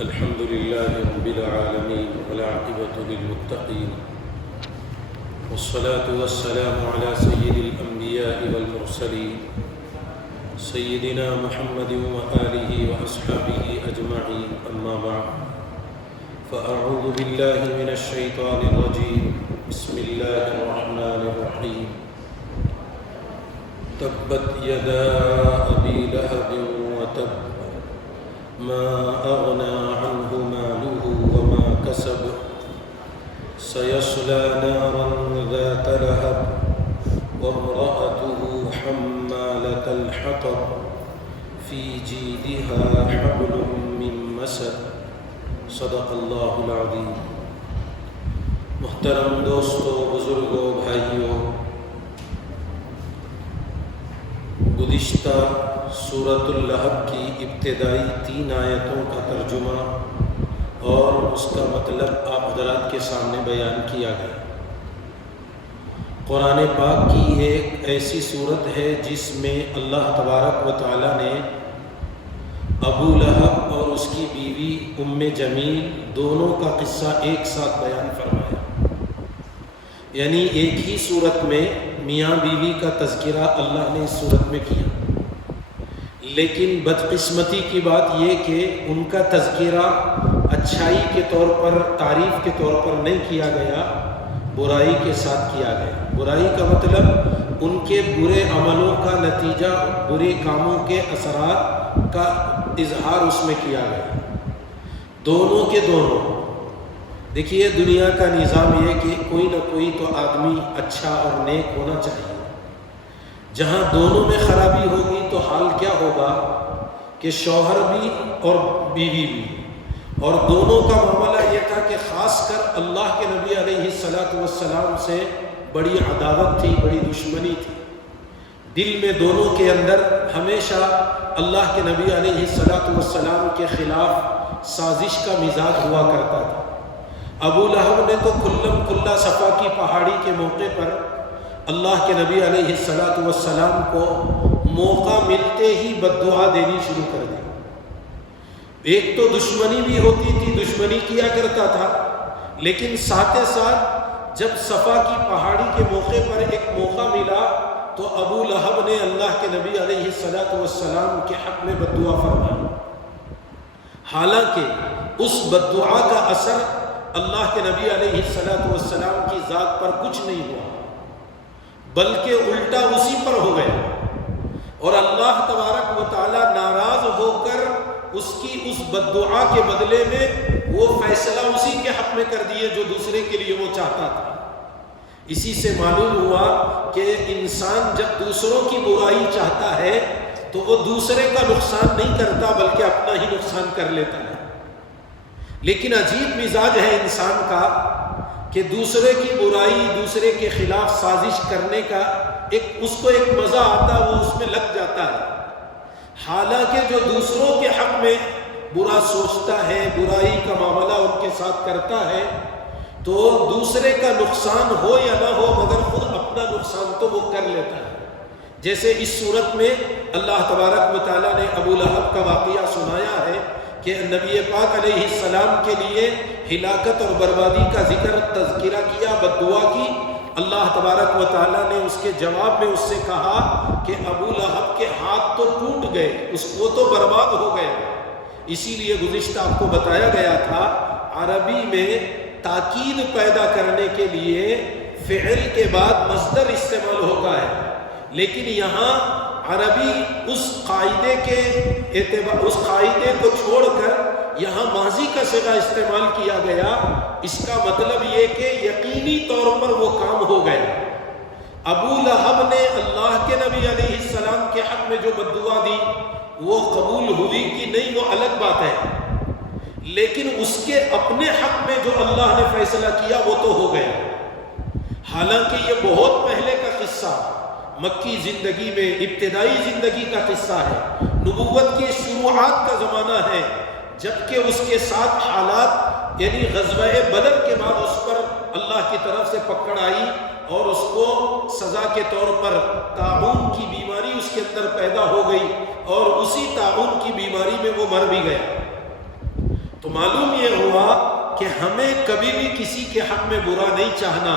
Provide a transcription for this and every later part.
الحمد لله رب العالمين والعاقبة للمتقين والصلاة والسلام على سيد الأنبياء والمرسلين سيدنا محمد وآله وأصحابه أجمعين أما بعد فأعوذ بالله من الشيطان الرجيم بسم الله الرحمن الرحيم تبت يدا أبي لهب وتب ما أغنى عنه ماله وما كسب سيصلى نارا ذات لهب وامرأته حمالة الحطب في جيدها حبل من مسد صدق اللہ العظیم۔ محترم دوستو، بزرگوں، بھائیوں، گزشتہ سورۃ اللہب کی ابتدائی 3 آیتوں کا ترجمہ اور اس کا مطلب آپ حضرات کے سامنے بیان کیا گیا۔ قرآن پاک کی ایک ایسی صورت ہے جس میں اللہ تبارک و تعالیٰ نے ابو لہب اور اس کی بیوی ام جمیل دونوں کا قصہ ایک ساتھ بیان فرمایا، یعنی ایک ہی صورت میں میاں بیوی کا تذکرہ اللہ نے اس صورت میں کیا، لیکن بدقسمتی کی بات یہ کہ ان کا تذکرہ اچھائی کے طور پر، تعریف کے طور پر نہیں کیا گیا، برائی کے ساتھ کیا گیا۔ برائی کا مطلب ان کے برے عملوں کا نتیجہ، برے کاموں کے اثرات کا اظہار اس میں کیا گیا۔ دونوں کے دونوں، دیکھیے دنیا کا نظام یہ کہ کوئی نہ کوئی تو آدمی اچھا اور نیک ہونا چاہیے۔ جہاں دونوں میں خرابی ہوگی تو حال کیا ہوگا کہ شوہر بھی اور بیوی بھی، اور دونوں کا معاملہ یہ تھا کہ خاص کر اللہ کے نبی علیہ السلام سے بڑی عداوت تھی، بڑی دشمنی تھی۔ دل میں دونوں کے اندر ہمیشہ اللہ کے نبی علیہ السلام کے خلاف سازش کا مزاج ہوا کرتا تھا۔ ابو لہب نے تو کھلا صفا کی پہاڑی کے موقع پر اللہ کے نبی علیہ السلام کو موقع ملتے ہی بد دعا دینی شروع کر دی۔ ایک تو دشمنی بھی ہوتی تھی، دشمنی کیا کرتا تھا، لیکن ساتھ ساتھ جب صفا کی پہاڑی کے موقع پر ایک موقع ملا تو ابو لہب نے اللہ کے نبی علیہ السلام کے حق میں بد دعا فرمائی۔ حالانکہ اس بد دعا کا اثر اللہ کے نبی علیہ السلام کی ذات پر کچھ نہیں ہوا، بلکہ الٹا اسی پر ہو گیا، اور اللہ تبارک و تعالی ناراض ہو کر اس کی اس بد دعا کے بدلے میں وہ فیصلہ اسی کے حق میں کر دیے جو دوسرے کے لیے وہ چاہتا تھا۔ اسی سے معلوم ہوا کہ انسان جب دوسروں کی برائی چاہتا ہے تو وہ دوسرے کا نقصان نہیں کرتا بلکہ اپنا ہی نقصان کر لیتا ہے۔ لیکن عجیب مزاج ہے انسان کا کہ دوسرے کی برائی، دوسرے کے خلاف سازش کرنے کا اس کو ایک مزہ آتا ہے، وہ اس میں لگ جاتا ہے۔ حالانکہ جو دوسروں کے حق میں برا سوچتا ہے، برائی کا معاملہ ان کے ساتھ کرتا ہے، تو دوسرے کا نقصان ہو یا نہ ہو مگر خود اپنا نقصان تو وہ کر لیتا ہے۔ جیسے اس صورت میں اللہ تبارک و تعالیٰ نے ابو لہب کا واقعہ سنایا ہے کہ نبی پاک علیہ السلام کے لیے ہلاکت اور بربادی کا تذکرہ کیا، بد دعا کی۔ اللہ تبارک و تعالیٰ نے اس کے جواب میں اس سے کہا کہ ابو لہب کے ہاتھ تو ٹوٹ گئے، وہ تو برباد ہو گئے۔ اسی لیے گزشتہ آپ کو بتایا گیا تھا، عربی میں تاکید پیدا کرنے کے لیے فعل کے بعد مصدر استعمال ہوتا ہے، لیکن یہاں عربی اس قاعدے کو چھوڑ کر یہاں ماضی کا صیغہ استعمال کیا گیا۔ اس کا مطلب یہ کہ یقینی طور پر وہ کام ہو گئے۔ ابو لہب نے اللہ کے نبی علیہ السلام کے حق میں جو بد دعا دی وہ قبول ہوئی کہ نہیں وہ الگ بات ہے، لیکن اس کے اپنے حق میں جو اللہ نے فیصلہ کیا وہ تو ہو گیا۔ حالانکہ یہ بہت پہلے کا قصہ، مکی زندگی میں ابتدائی زندگی کا قصہ ہے، نبوت کی شروعات کا زمانہ ہے، جبکہ اس کے ساتھ حالات یعنی غزوہ بدر کے بعد اس پر اللہ کی طرف سے پکڑ آئی اور اس کو سزا کے طور پر طاعون کی بیماری اس کے اندر پیدا ہو گئی اور اسی طاعون کی بیماری میں وہ مر بھی گیا۔ تو معلوم یہ ہوا کہ ہمیں کبھی بھی کسی کے حق میں برا نہیں چاہنا،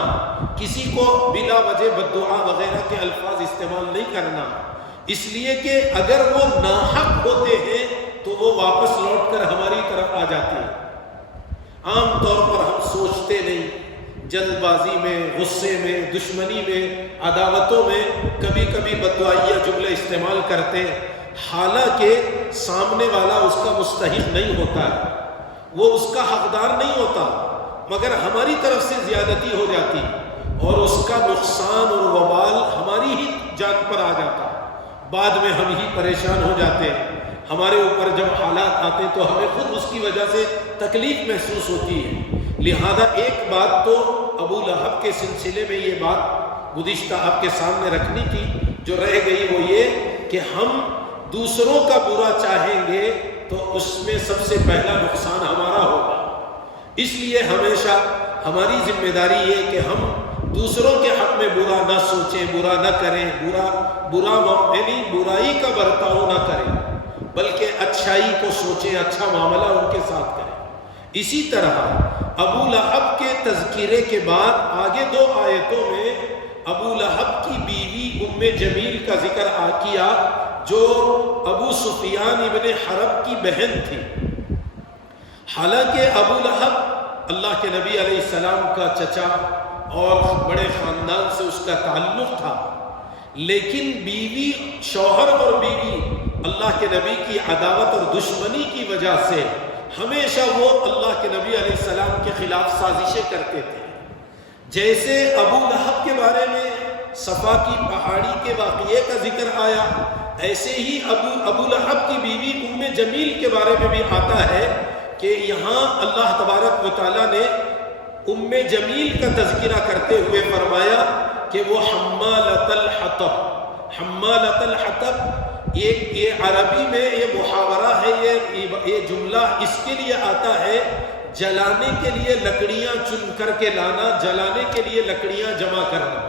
کسی کو بلا وجہ بد دعا وغیرہ کے الفاظ استعمال نہیں کرنا، اس لیے کہ اگر وہ ناحق ہوتے ہیں تو وہ واپس لوٹ کر ہماری طرف آ جاتے ہیں۔ عام طور پر ہم سوچتے نہیں، جلد بازی میں، غصے میں، دشمنی میں، عداوتوں میں کبھی کبھی بددعائیہ جملے استعمال کرتے ہیں، حالانکہ سامنے والا اس کا مستحق نہیں ہوتا ہے، وہ اس کا حقدار نہیں ہوتا، مگر ہماری طرف سے زیادتی ہو جاتی اور اس کا نقصان اور وبال ہماری ہی جان پر آ جاتا، بعد میں ہم ہی پریشان ہو جاتے ہیں۔ ہمارے اوپر جب حالات آتے تو ہمیں خود اس کی وجہ سے تکلیف محسوس ہوتی ہے۔ لہذا ایک بات تو ابو لہب کے سلسلے میں یہ بات گزشتہ آپ کے سامنے رکھنی تھی، جو رہ گئی وہ یہ کہ ہم دوسروں کا برا چاہیں گے تو اس میں سب سے پہلا نقصان ہمارا ہوگا۔ اس لیے ہمیشہ ہماری ذمہ داری یہ کہ ہم دوسروں کے حق میں برا نہ سوچیں، برا نہ کریں، یعنی برائی کا برتاؤ نہ کریں، بلکہ اچھائی کو سوچیں، اچھا معاملہ ان کے ساتھ کریں۔ اسی طرح ابو لہب کے تذکرے کے بعد آگے 2 آیتوں میں ابو لہب کی بیوی ام جمیل کا ذکر کیا، جو ابو سفیان ابن حرب کی بہن تھی۔ حالانکہ ابو لہب اللہ کے نبی علیہ السلام کا چچا اور بڑے خاندان سے اس کا تعلق تھا، لیکن بیوی، شوہر اور بیوی اللہ کے نبی کی عداوت اور دشمنی کی وجہ سے ہمیشہ وہ اللہ کے نبی علیہ السلام کے خلاف سازشیں کرتے تھے۔ جیسے ابو لہب کے بارے میں صفا کی پہاڑی کے واقعے کا ذکر آیا، ایسے ہی ابو لہب کی بیوی ام جمیل کے بارے میں بھی آتا ہے کہ یہاں اللہ تبارک و تعالیٰ نے ام جمیل کا تذکرہ کرتے ہوئے فرمایا کہ وہ حمالۃ الحطب، یہ عربی میں یہ محاورہ ہے، یہ جملہ اس کے لیے آتا ہے جلانے کے لیے لکڑیاں چن کر کے لانا، جلانے کے لیے لکڑیاں جمع کرنا،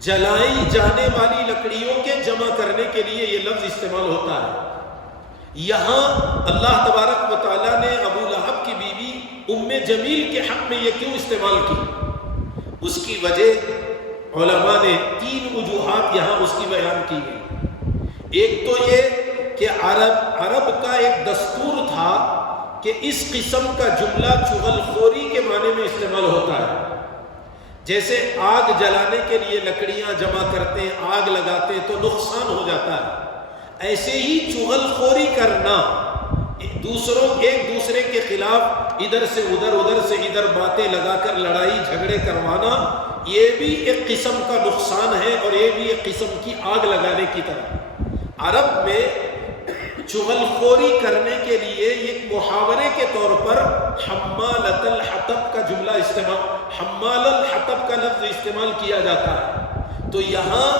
جلائی جانے والی لکڑیوں کے جمع کرنے کے لیے یہ لفظ استعمال ہوتا ہے۔ یہاں اللہ تبارک و تعالیٰ نے ابو لہب کی بیوی ام جمیل کے حق میں یہ کیوں استعمال کی؟ اس کی وجہ علماء نے 3 وجوہات یہاں اس کی بیان کی گئی۔ ایک تو یہ کہ عرب کا ایک دستور تھا کہ اس قسم کا جملہ چغل خوری کے معنی میں استعمال ہوتا ہے۔ جیسے آگ جلانے کے لیے لکڑیاں جمع کرتے ہیں، آگ لگاتے ہیں تو نقصان ہو جاتا ہے، ایسے ہی چغل خوری کرنا، ایک دوسرے کے خلاف ادھر سے ادھر باتیں لگا کر لڑائی جھگڑے کروانا، یہ بھی ایک قسم کا نقصان ہے اور یہ بھی ایک قسم کی آگ لگانے کی طرح۔ عرب میں چغل خوری کرنے کے لیے ایک محاورے کے طور پر حمالۃ الحطب کا جملہ حمال الحطب کا لفظ استعمال کیا جاتا ہے۔ تو یہاں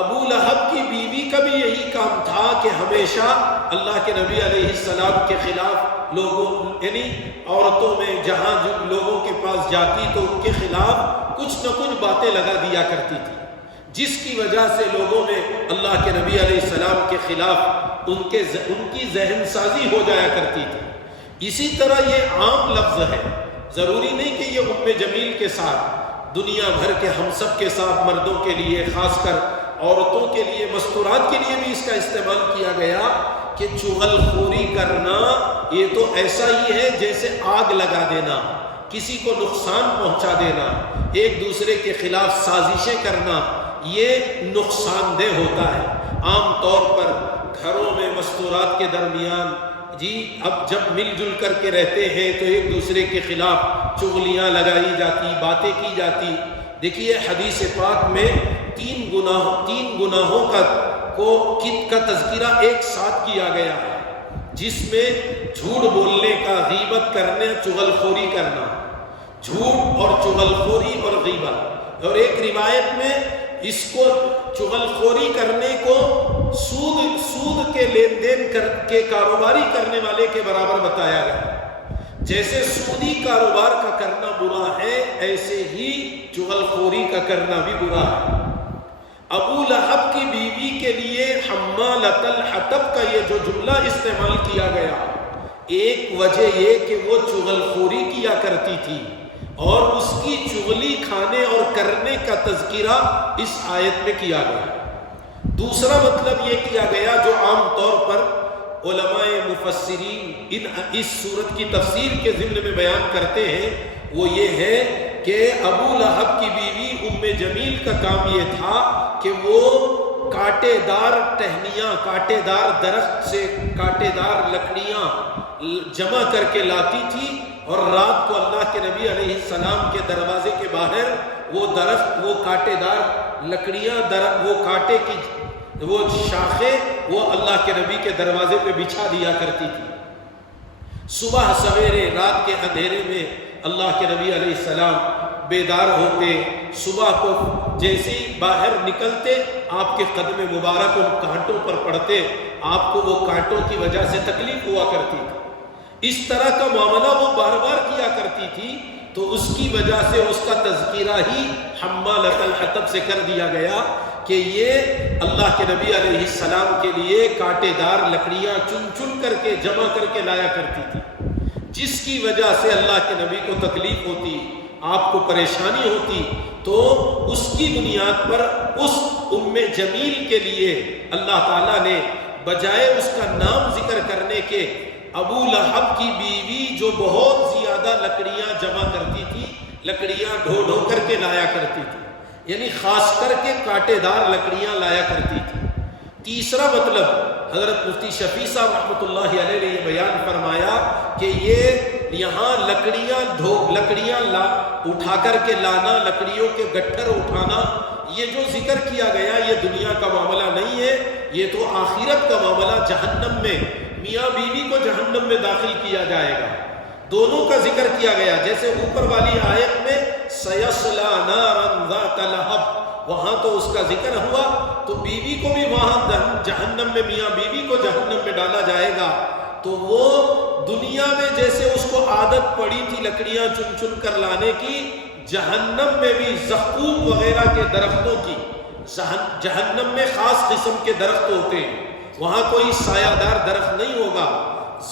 ابو لہب کی بیوی کا بھی یہی کام تھا کہ ہمیشہ اللہ کے نبی علیہ السلام کے خلاف یعنی عورتوں میں جہاں لوگوں کے پاس جاتی تو ان کے خلاف کچھ نہ کچھ باتیں لگا دیا کرتی تھی، جس کی وجہ سے لوگوں میں اللہ کے نبی علیہ السلام کے خلاف ان کی ذہن سازی ہو جایا کرتی تھی۔ اسی طرح یہ عام لفظ ہے، ضروری نہیں کہ یہ ام جمیل کے ساتھ، دنیا بھر کے ہم سب کے ساتھ، مردوں کے لیے، خاص کر عورتوں کے لیے، مستورات کے لیے بھی اس کا استعمال کیا گیا کہ چغل خوری کرنا یہ تو ایسا ہی ہے جیسے آگ لگا دینا، کسی کو نقصان پہنچا دینا، ایک دوسرے کے خلاف سازشیں کرنا، یہ نقصان دہ ہوتا ہے۔ عام طور پر گھروں میں مستورات کے درمیان اب جب مل جل کر کے رہتے ہیں تو ایک دوسرے کے خلاف چغلیاں لگائی جاتی، باتیں کی جاتی۔ دیکھیے حدیث پاک میں 3 گناہوں کا تذکرہ ایک ساتھ کیا گیا ہے، جس میں جھوٹ بولنے کا، غیبت کرنے، چغل خوری کرنا، جھوٹ اور چغل خوری اور غیبت، اور ایک روایت میں اس کو چغل خوری کرنے کو سود کے لین دین کے کاروباری کرنے والے کے برابر بتایا گیا۔ جیسے سودی کاروبار کا کرنا برا ہے، ایسے ہی چغل خوری کا کرنا بھی برا ہے۔ ابو لہب کی بیوی کے لیے حمالۃ الحطب کا یہ جو جملہ استعمال کیا گیا، ایک وجہ یہ کہ وہ چغل خوری کیا کرتی تھی، اور اس کی چغلی کھانے اور کرنے کا تذکرہ اس آیت میں کیا گیا۔ دوسرا مطلب یہ کیا گیا جو عام طور پر علماء مفسرین اس سورت کی تفسیر کے ضمن میں بیان کرتے ہیں، وہ یہ ہے کہ ابو لہب کی بیوی ام جمیل کا کام یہ تھا کہ وہ کانٹے دار ٹہنیاں، کانٹے دار درخت سے کانٹے دار لکڑیاں جمع کر کے لاتی تھی، اور رات کو اللہ کے نبی علیہ السلام کے دروازے کے باہر وہ درخت، وہ کانٹے دار لکڑیاں، وہ کانٹے کی وہ شاخیں وہ اللہ کے نبی کے دروازے پہ بچھا دیا کرتی تھی۔ صبح سویرے رات کے اندھیرے میں اللہ کے نبی علیہ السلام بیدار ہوتے، صبح کو جیسے ہی باہر نکلتے آپ کے قدم مبارک ان کانٹوں پر پڑتے، آپ کو وہ کانٹوں کی وجہ سے تکلیف ہوا کرتی تھی۔ اس طرح کا معاملہ وہ بار بار کیا کرتی تھی، تو اس کی وجہ سے اس کا تذکرہ ہی حمالۃ الحطب سے کر دیا گیا کہ یہ اللہ کے نبی علیہ السلام کے لیے کانٹے دار لکڑیاں چن چن کر کے جمع کر کے لایا کرتی تھی، جس کی وجہ سے اللہ کے نبی کو تکلیف ہوتی، آپ کو پریشانی ہوتی، تو اس کی بنیاد پر اس ام جمیل کے لیے اللہ تعالیٰ نے بجائے اس کا نام ذکر کرنے کے ابو لہب کی بیوی جو بہت زیادہ لکڑیاں جمع کرتی تھی، لکڑیاں ڈھو ڈھو کر کے لایا کرتی تھی، یعنی خاص کر کے کانٹے دار لکڑیاں لایا کرتی تھی۔ تیسرا مطلب حضرت مفتی شفیع صاحب رحمۃ اللہ علیہ نے یہ بیان فرمایا کہ یہ یہاں لکڑیاں اٹھا کر کے لانا، لکڑیوں کے گٹھر اٹھانا، یہ جو ذکر کیا گیا یہ دنیا کا معاملہ نہیں ہے، یہ تو آخرت کا معاملہ، جہنم میں میاں بیوی کو جہنم میں داخل کیا جائے گا۔ دونوں کا ذکر کیا گیا، جیسے اوپر والی آیت میں سیصلی نارا ذات لہب، وہاں تو اس کا ذکر ہوا، تو بیوی کو بھی وہاں جہنم میں، میاں بیوی کو جہنم میں ڈالا جائے گا۔ تو وہ دنیا میں جیسے اس کو عادت پڑی تھی لکڑیاں چن چن کر لانے کی، جہنم میں بھی زقوم وغیرہ کے درختوں کی، جہنم میں خاص قسم کے درخت ہوتے ہیں، وہاں کوئی سایہ دار درخت نہیں ہوگا۔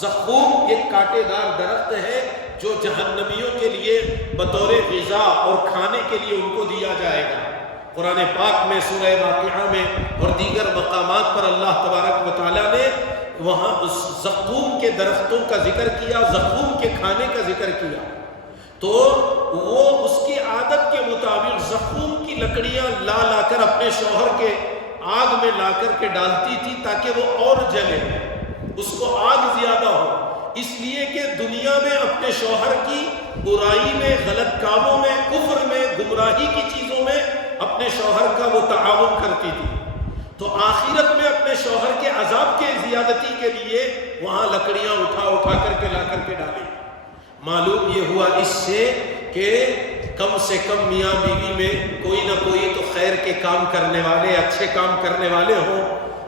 زقوم ایک کانٹے دار درخت ہے جو جہنمیوں کے لیے بطور غذا اور کھانے کے لیے ان کو دیا جائے گا۔ قرآن پاک میں سورہ واقعہ میں اور دیگر مقامات پر اللہ تبارک و تعالیٰ نے وہاں اس زقوم کے درختوں کا ذکر کیا، زقوم کے کھانے کا ذکر کیا، تو وہ اس کی عادت کے مطابق زقوم کی لکڑیاں لا لا کر اپنے شوہر کے آگ میں لا کر کے ڈالتی تھی تاکہ وہ اور جلے، اس کو آگ زیادہ ہو، اس لیے کہ دنیا میں اپنے شوہر کی برائی میں، غلط کاموں میں، کفر میں، گمراہی کی چیزوں میں اپنے شوہر کا وہ تعاون کرتی تھی، تو آخرت میں اپنے شوہر کے عذاب کے زیادتی کے لیے وہاں لکڑیاں اٹھا کر کے لا کر کے ڈالیں۔ معلوم یہ ہوا اس سے کہ کم سے کم میاں بیوی میں کوئی نہ کوئی تو خیر کے کام کرنے والے، اچھے کام کرنے والے ہوں،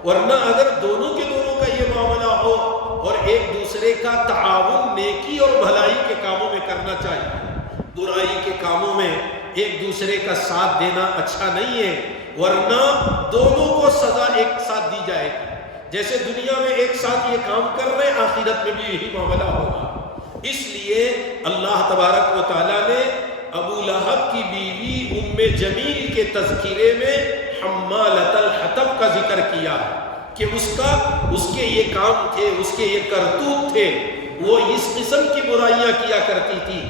ورنہ اگر دونوں کے دونوں کا یہ معاملہ ہو اور ایک دوسرے کا تعاون نیکی اور بھلائی کے کاموں میں کرنا چاہیے، برائی کے کاموں میں ایک دوسرے کا ساتھ دینا اچھا نہیں ہے، ورنہ دونوں کو سزا ایک ساتھ دی جائے گی، جیسے دنیا میں ایک ساتھ یہ کام کر رہے ہیں آخرت میں بھی یہی معاملہ ہوگا۔ اس لیے اللہ تبارک و تعالیٰ نے ابو لہب کی بیوی ام جمیل کے تذکرے میں حمالۃ الحطب کا ذکر کیا کہ اس کے یہ کام تھے، اس کے یہ کرتوت تھے، وہ اس قسم کی برائیاں کیا کرتی تھی۔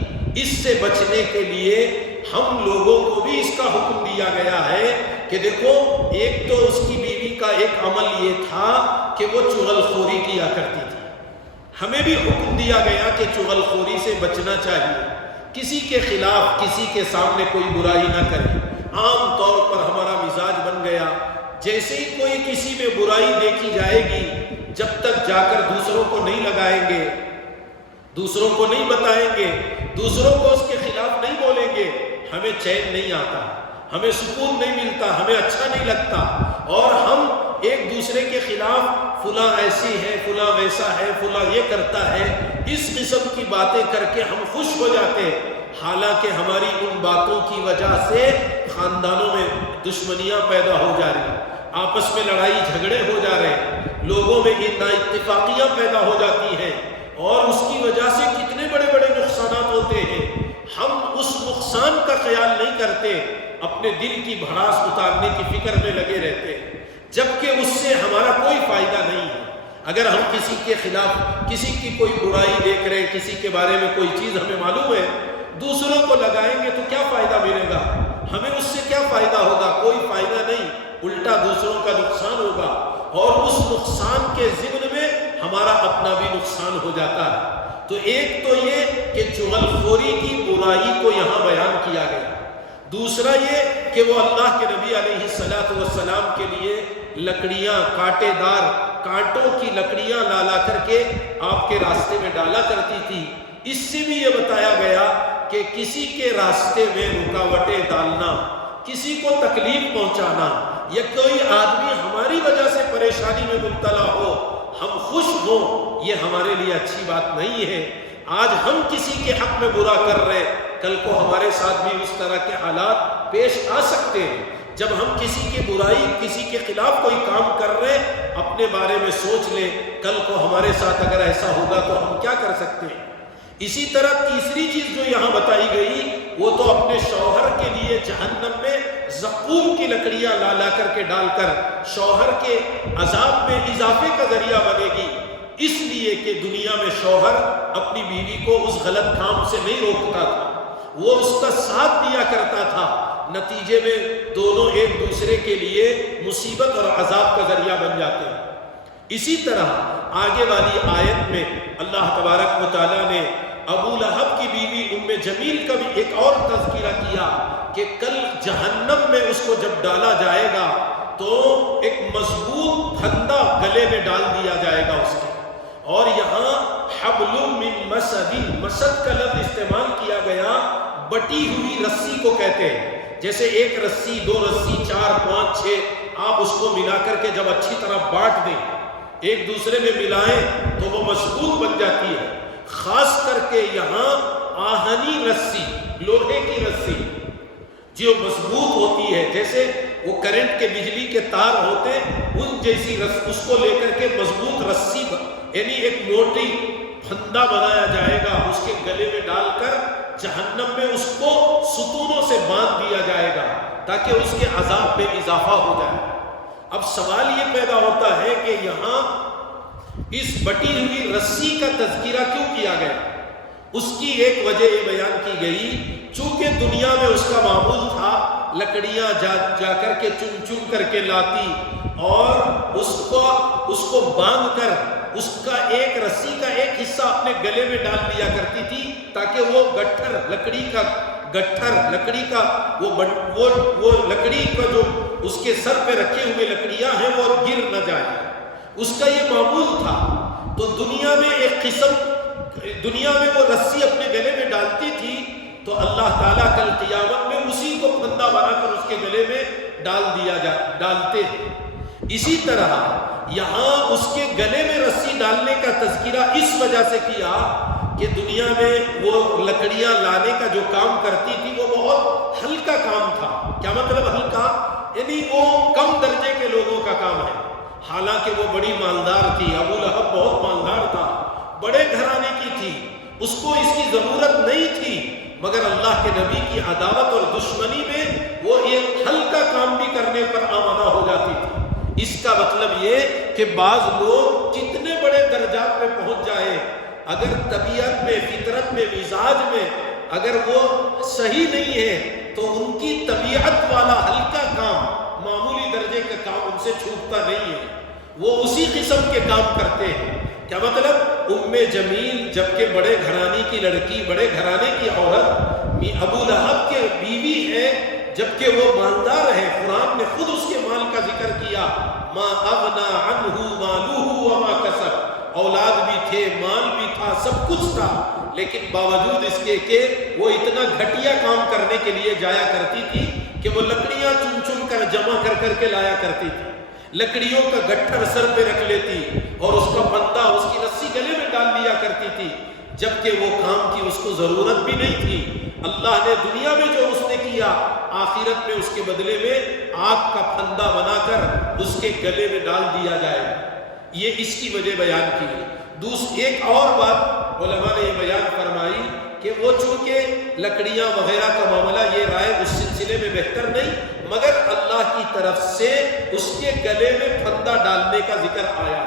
اس سے بچنے کے لیے ہم لوگوں کو بھی اس کا حکم دیا گیا ہے کہ دیکھو، ایک تو اس کی بیوی کا ایک عمل یہ تھا کہ وہ چغل خوری کیا کرتی تھی، ہمیں بھی حکم دیا گیا کہ چغل خوری سے بچنا چاہیے، کسی کے خلاف کسی کے سامنے کوئی برائی نہ کرے۔ عام طور پر ہمارا مزاج بن گیا، جیسے ہی کوئی کسی میں برائی دیکھی جائے گی، جب تک جا کر دوسروں کو نہیں لگائیں گے، دوسروں کو نہیں بتائیں گے، دوسروں کو اس کے خلاف نہیں بولیں گے، ہمیں چین نہیں آتا، ہمیں سکون نہیں ملتا، ہمیں اچھا نہیں لگتا، اور ہم ایک دوسرے کے خلاف فلاں ایسی ہے، فلاں ویسا ہے، فلاں یہ کرتا ہے، اس قسم کی باتیں کر کے ہم خوش ہو جاتے، حالانکہ ہماری ان باتوں کی وجہ سے خاندانوں میں دشمنیاں پیدا ہو جا رہی، آپس میں لڑائی جھگڑے ہو جا رہے، لوگوں میں نا اتفاقیاں پیدا ہو جاتی ہیں، اور اس کی وجہ سے کتنے بڑے بڑے نقصانات ہوتے ہیں، ہم اس نقصان کا خیال نہیں کرتے، اپنے دل کی بھڑاس اتارنے کی فکر میں لگے رہتے ہیں، جبکہ اس سے ہمارا کوئی فائدہ نہیں ہے۔ اگر ہم کسی کے خلاف کسی کی کوئی برائی دیکھ رہے ہیں، کسی کے بارے میں کوئی چیز ہمیں معلوم ہے، دوسروں کو لگائیں گے تو کیا فائدہ ملے گا؟ ہمیں اس سے کیا فائدہ ہوگا؟ کوئی فائدہ نہیں، الٹا دوسروں کا نقصان ہوگا، اور اس نقصان کے ضمن میں ہمارا اپنا بھی نقصان ہو جاتا ہے۔ تو ایک تو یہ کہ چغلخوری کی برائی کو یہاں بیان کیا گیا، دوسرا یہ کہ وہ اللہ کے نبی علیہ السلام کے لیے لکڑیاں، کانٹے دار کانٹوں کی لکڑیاں لا کر کے آپ کے راستے میں ڈالا کرتی تھی۔ اس سے بھی یہ بتایا گیا کہ کسی کے راستے میں رکاوٹیں ڈالنا، کسی کو تکلیف پہنچانا، یا کوئی آدمی ہماری وجہ سے پریشانی میں مبتلا ہو، ہم خوش ہوں، یہ ہمارے لیے اچھی بات نہیں ہے۔ آج ہم کسی کے حق میں برا کر رہے، کل کو ہمارے ساتھ بھی اس طرح کے حالات پیش آ سکتے ہیں۔ جب ہم کسی کی برائی، کسی کے خلاف کوئی کام کر رہے، اپنے بارے میں سوچ لیں، کل کو ہمارے ساتھ اگر ایسا ہوگا تو ہم کیا کر سکتے ہیں۔ اسی طرح تیسری چیز جو یہاں بتائی گئی، وہ تو اپنے شوہر کے لیے جہنم میں زقوم کی لکڑیاں لا کر کے ڈال کر شوہر کے عذاب میں اضافے کا ذریعہ بنے گی، اس لیے کہ دنیا میں شوہر اپنی بیوی کو اس غلط کام سے نہیں روکتا تھا، وہ اس کا ساتھ دیا کرتا تھا، نتیجے میں دونوں ایک دوسرے کے لیے مصیبت اور عذاب کا ذریعہ بن جاتے ہیں۔ اسی طرح آگے والی آیت میں اللہ تبارک و تعالیٰ نے ابو لہب کی بیوی ام جمیل کا بھی ایک اور تذکرہ کیا کہ کل جہنم میں اس کو جب ڈالا جائے گا تو ایک مضبوط پھندا گلے میں ڈال دیا جائے گا اس کے، اور یہاں حبل من مسد، مسد کا لفظ استعمال کیا گیا، بٹی ہوئی رسی کو کہتے ہیں۔ جیسے ایک رسی، دو رسی، 4، 5، 6، آپ اس کو ملا کر کے جب اچھی طرح بانٹ دیں، ایک دوسرے میں ملائیں تو وہ مضبوط بن جاتی ہے۔ خاص کر کے یہاں آہنی رسی، لوہے کی رسی جو مضبوط ہوتی ہے، جیسے وہ کرنٹ کے بجلی کے تار ہوتے، ان جیسی اس کو لے کر کے مضبوط رسی، یعنی ایک موٹی پھندا بنایا جائے گا، اس کے گلے میں ڈال کر جہنم میں اس کو ستونوں سے باندھ دیا جائے گا تاکہ اس کے عذاب میں اضافہ ہو جائے۔ اب سوال یہ پیدا ہوتا ہے کہ یہاں اس بٹی ہوئی رسی کا تذکرہ کیوں کیا گیا؟ اس کی ایک وجہ یہ بیان کی گئی، چونکہ دنیا میں اس کا معمول تھا لکڑیاں جا کر کے چن کر کے لاتی، اور اس کو باندھ کر اس کا ایک رسی کا ایک حصہ اپنے گلے میں ڈال دیا کرتی تھی تاکہ وہ گٹھر لکڑی کا وہ لکڑی کا جو اس کے سر پہ رکھے ہوئے لکڑیاں ہیں وہ گر نہ جائے، اس کا یہ معمول تھا۔ تو دنیا میں وہ رسی اپنے گلے میں ڈالتی تھی، تو اللہ تعالیٰ کل قیامت میں اسی کو پھندا بنا کر اس کے گلے میں ڈالتے ہیں۔ اسی طرح یہاں اس کے گلے میں رسی ڈالنے کا تذکرہ اس وجہ سے کیا کہ دنیا میں وہ لکڑیاں لانے کا جو کام کرتی تھی وہ بہت ہلکا کام تھا۔ کیا مطلب ہلکا؟ یعنی وہ کم درجے کے لوگوں کا کام ہے، حالانکہ وہ بڑی مالدار تھی، ابو لہب بہت مالدار تھا، بڑے گھرانے کی تھی، اس کو اس کی ضرورت نہیں تھی، مگر اللہ کے نبی کی عداوت اور دشمنی میں وہ ایک ہلکا کام بھی کرنے پر آمادہ ہو جاتی تھی۔ اس کا مطلب یہ کہ بعض لوگ کتنے بڑے درجات پہ پہنچ جائیں، اگر طبیعت میں، فطرت میں، مزاج میں اگر وہ صحیح نہیں ہے تو ان کی طبیعت والا ہلکا کام، معمولی درجے کا کام ان سے چھوٹتا نہیں ہے، وہ اسی قسم کے کام کرتے ہیں۔ کیا مطلب؟ ام جمیل جبکہ بڑے گھرانے کی لڑکی، بڑے گھرانے کی عورت، ابو لہب کے بیوی ہے، جبکہ وہ مالدار ہے، قرآن نے خود اس کے مال کا ذکر کیا، ما اغنا عنہ مالہ وما کسب، اولاد بھی تھے، مال بھی تھا، سب کچھ تھا، لیکن باوجود اس کے کہ وہ اتنا گھٹیا کام کرنے کے لیے جایا کرتی تھی کہ وہ لکڑیاں چن کر جمع کر کے لایا کرتی تھی، لکڑیوں کا گٹھر سر پہ رکھ لیتی اور اس کا پندا، اس کی رسی گلے میں ڈال دیا کرتی تھی، جبکہ وہ کام کی اس کو ضرورت بھی نہیں تھی۔ اللہ نے دنیا میں جو اس نے کیا، آخرت میں اس کے بدلے میں آگ کا پھندا بنا کر اس کے گلے میں ڈال دیا جائے، یہ اس کی وجہ بیان کی ہے۔ ایک اور بات علماء نے یہ بیان فرمائی کہ وہ چونکہ لکڑیاں وغیرہ کا معاملہ یہ رائے اس سلسلے میں بہتر نہیں، مگر اللہ کی طرف سے اس کے گلے میں پھندا ڈالنے کا ذکر آیا،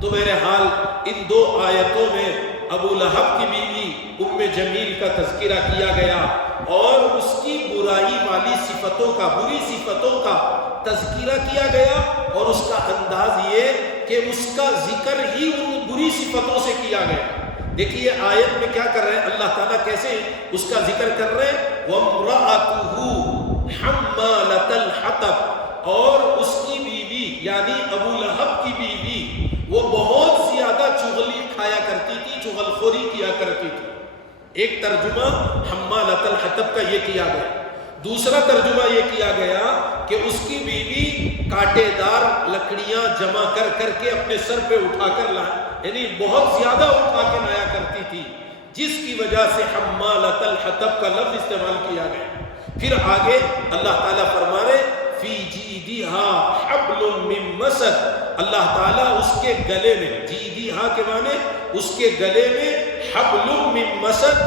تو بہرحال ان دو آیتوں میں ابو لہب کی بیوی ام جمیل کا تذکرہ کیا گیا اور اس کی برائی والی صفتوں کا، بری صفتوں کا تذکرہ کیا گیا، اور اس کا انداز یہ کہ اس کا ذکر ہی ان بری صفتوں سے کیا گیا۔ دیکھیے آیت میں کیا کر رہے ہیں اللہ تعالیٰ، کیسے اس کا ذکر کر رہے ہیں، وَامْرَأَتُهُ حَمَّالَةَ الْحَطَبِ، اور اس کی بیوی یعنی ابو لہب کی بیوی وہ بہت زیادہ چغلی کھایا کرتی تھی، چغل خوری کیا کرتی تھی۔ ایک ترجمہ حمالۃ الحطب کا یہ کیا گیا، دوسرا ترجمہ یہ کیا گیا کہ اس کی بیوی کانٹے دار لکڑیاں جمع کر کر کے اپنے سر پہ اٹھا کر لایا، یعنی بہت زیادہ اٹھا کے لایا کرتی تھی، جس کی وجہ سے حمالۃ الحطب کا لفظ استعمال کیا گیا۔ پھر آگے اللہ تعالیٰ فرما رہے فی جیدہا حبل من مسد، اللہ تعالیٰ اس کے گلے میں، جیدہا کے معنی اس کے گلے میں، حبل من مسد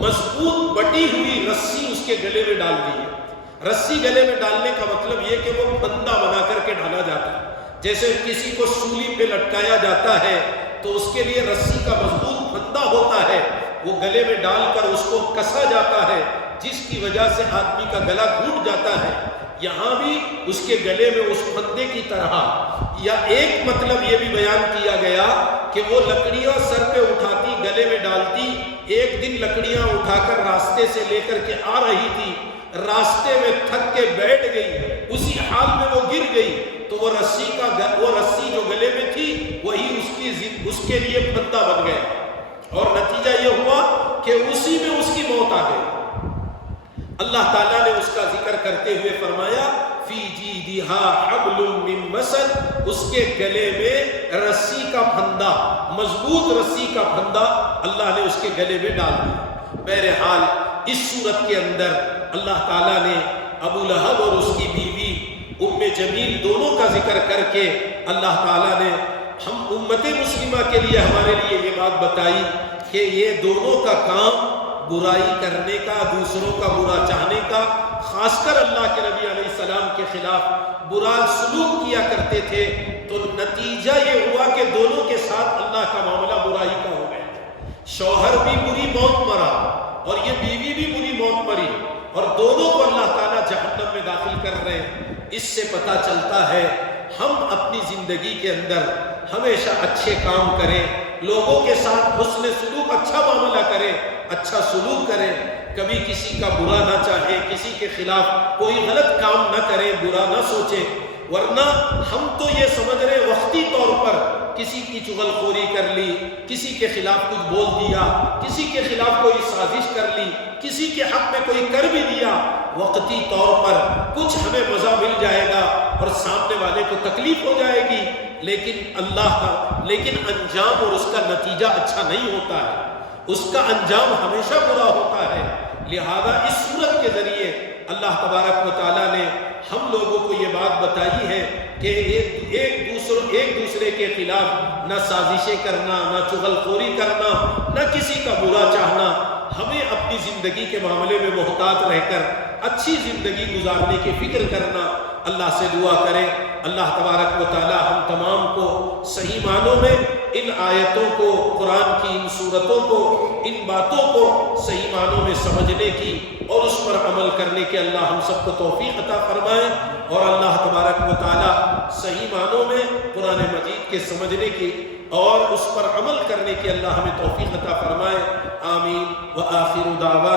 مضبوط بٹی ہوئی رسی اس کے گلے میں ڈال دی ہے۔ رسی گلے میں ڈالنے کا مطلب یہ کہ وہ پھندا بنا کر کے ڈالا جاتا ہے، جیسے کسی کو سولی پہ لٹکایا جاتا ہے تو اس کے لیے رسی کا مضبوط پھندا ہوتا ہے، وہ گلے میں ڈال کر اس کو کسا جاتا ہے، جس کی وجہ سے آدمی کا گلا گھوٹ جاتا ہے۔ یہاں بھی اس کے گلے میں اس پھندے کی طرح، یا ایک مطلب یہ بھی بیان کیا گیا کہ وہ لکڑیاں سر پہ اٹھاتی، گلے میں ڈالتی، ایک دن لکڑیاں اٹھا کر راستے سے لے کر کے آ رہی تھی، راستے میں تھک کے بیٹھ گئی، اسی حال میں وہ گر گئی، تو وہ رسی جو گلے میں تھی وہی اس کے لیے پھندا بن گیا، اور نتیجہ یہ ہوا کہ اسی میں اس کی موت آ گئی۔ اللہ تعالیٰ نے اس کا ذکر کرتے ہوئے فرمایا فی جیدہا حبل من مسد، اس کے گلے میں رسی کا پھندا، مضبوط رسی کا پھندا اللہ نے اس کے گلے میں ڈال دیا۔ بہرحال اس صورت کے اندر اللہ تعالیٰ نے ابو لہب اور اس کی بیوی ام جمیل دونوں کا ذکر کر کے اللہ تعالیٰ نے ہم امت مسلمہ کے لیے، ہمارے لیے یہ بات بتائی کہ یہ دونوں کا کام برائی کرنے کا، دوسروں کا برا چاہنے کا، خاص کر اللہ کے نبی علیہ السلام کے خلاف برا سلوک کیا کرتے تھے، تو نتیجہ یہ ہوا کہ دونوں کے ساتھ اللہ کا معاملہ برائی کا ہو گیا۔ شوہر بھی بری موت مرا اور یہ بیوی بھی بری موت مری، اور دونوں کو اللہ تعالیٰ جہنم میں داخل کر رہے ہیں۔ اس سے پتہ چلتا ہے ہم اپنی زندگی کے اندر ہمیشہ اچھے کام کریں، لوگوں کے ساتھ حسن سلوک، اچھا معاملہ کریں، اچھا سلوک کریں، کبھی کسی کا برا نہ چاہیں، کسی کے خلاف کوئی غلط کام نہ کریں، برا نہ سوچیں، ورنہ ہم تو یہ سمجھ رہے وقتی طور پر کسی کی چغل خوری کر لی، کسی کے خلاف کچھ بول دیا، کسی کے خلاف کوئی سازش کر لی، کسی کے حق میں کوئی کر بھی دیا، وقتی طور پر کچھ ہمیں مزہ مل جائے گا اور سامنے والے کو تکلیف ہو جائے گی، لیکن انجام اور اس کا نتیجہ اچھا نہیں ہوتا ہے، اس کا انجام ہمیشہ برا ہوتا ہے۔ لہذا اس صورت کے ذریعے اللہ تبارک و تعالیٰ نے ہم لوگوں کو یہ بات بتائی ہے کہ ایک دوسرے کے خلاف نہ سازشیں کرنا، نہ چغل خوری کرنا، نہ کسی کا برا چاہنا، ہمیں اپنی زندگی کے معاملے میں محتاط رہ کر اچھی زندگی گزارنے کی فکر کرنا۔ اللہ سے دعا کریں اللہ تبارک و تعالی ہم تمام کو صحیح معنوں میں ان آیتوں کو، قرآن کی ان صورتوں کو، ان باتوں کو صحیح معنوں میں سمجھنے کی اور اس پر عمل کرنے کے اللہ ہم سب کو توفیق عطا فرمائے، اور اللہ تبارک و تعالی صحیح معنوں میں قرآن مجید کے سمجھنے کی اور اس پر عمل کرنے کی اللہ ہمیں توفیق عطا فرمائے۔ آمین۔ وآخر دعوانا